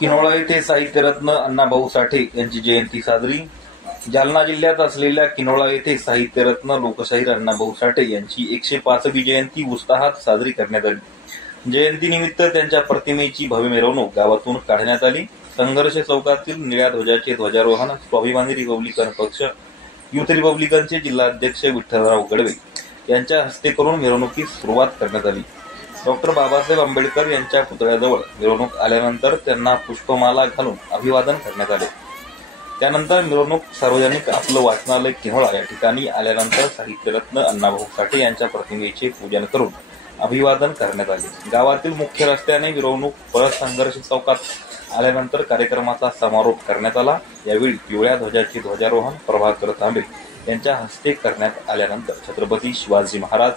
किनोळा येथे साहित्यरत्न अण्णाभाऊ साठे यांची जयंती साजरी. जालना जिल्ह्यात असलेल्या किनोळा येथे साहित्यरत्न लोकशाहीर अण्णाभाऊ साठे यांची 105वी जयंती उत्साहात साजरी करण्यात आली. जयंतीनिमित्त त्यांच्या प्रतिमेची भव्य मिरवणूक गावातून काढण्यात आली. संघर्ष चौकातील निळ्या ध्वजाचे ध्वजारोहण स्वाभिमानी रिपब्लिकन पक्ष युथ रिपब्लिकनचे जिल्हाध्यक्ष विठ्ठलराव गडवे यांच्या हस्ते करून मिरवणुकीस सुरुवात करण्यात आली. डॉक्टर बाबासाहेब आंबेडकर यांच्या पुतळ्याजवळ मिरवणूक आल्यानंतर त्यांना पुष्पमाला घालून अभिवादन करण्यात आले. त्यानंतर मिरवणूक सार्वजनिक आपलं वाचनालय किनोळा या ठिकाणी आल्यानंतर साहित्यरत्न अण्णाभाऊ साठे यांच्या प्रतिमेचे पूजन करून अभिवादन करण्यात आले. गावातील मुख्य रस्त्याने मिरवणूक परत संघर्ष चौकात आल्यानंतर कार्यक्रमाचा समारोप करण्यात आला. यावेळी पिवळ्या ध्वजाचे ध्वजारोहण प्रभाकर तांबे यांच्या हस्ते करण्यात आल्यानंतर छत्रपती शिवाजी महाराज,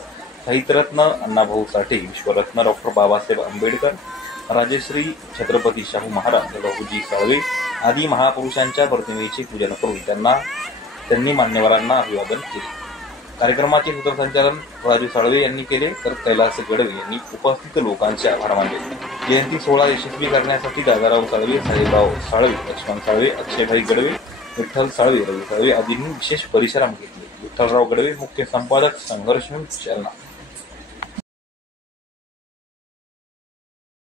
साहित्यरत्न अण्णाभाऊ साठे, विश्वरत्न डॉक्टर बाबासाहेब आंबेडकर, राजश्री छत्रपती शाहू महाराज, लहुजी साळवे आदी महापुरुषांच्या प्रतिमेचे पूजन करून त्यांनी मान्यवरांना अभिवादन केले. कार्यक्रमाचे सूत्रसंचालन राजू साळवे यांनी केले तर कैलास गडवे यांनी उपस्थित लोकांचे आभार मानले. जयंती सोहळा यशस्वी करण्यासाठी दादाराव साळवे, साहेबराव साळवे, लक्ष्मण साळवे, अक्षयभाई गडवे, विठ्ठल साळवे, रवी साळवे आदींनी विशेष परिश्रम घेतले. विठ्ठलराव गडवे, मुख्य संपादक, संघर्ष जालना.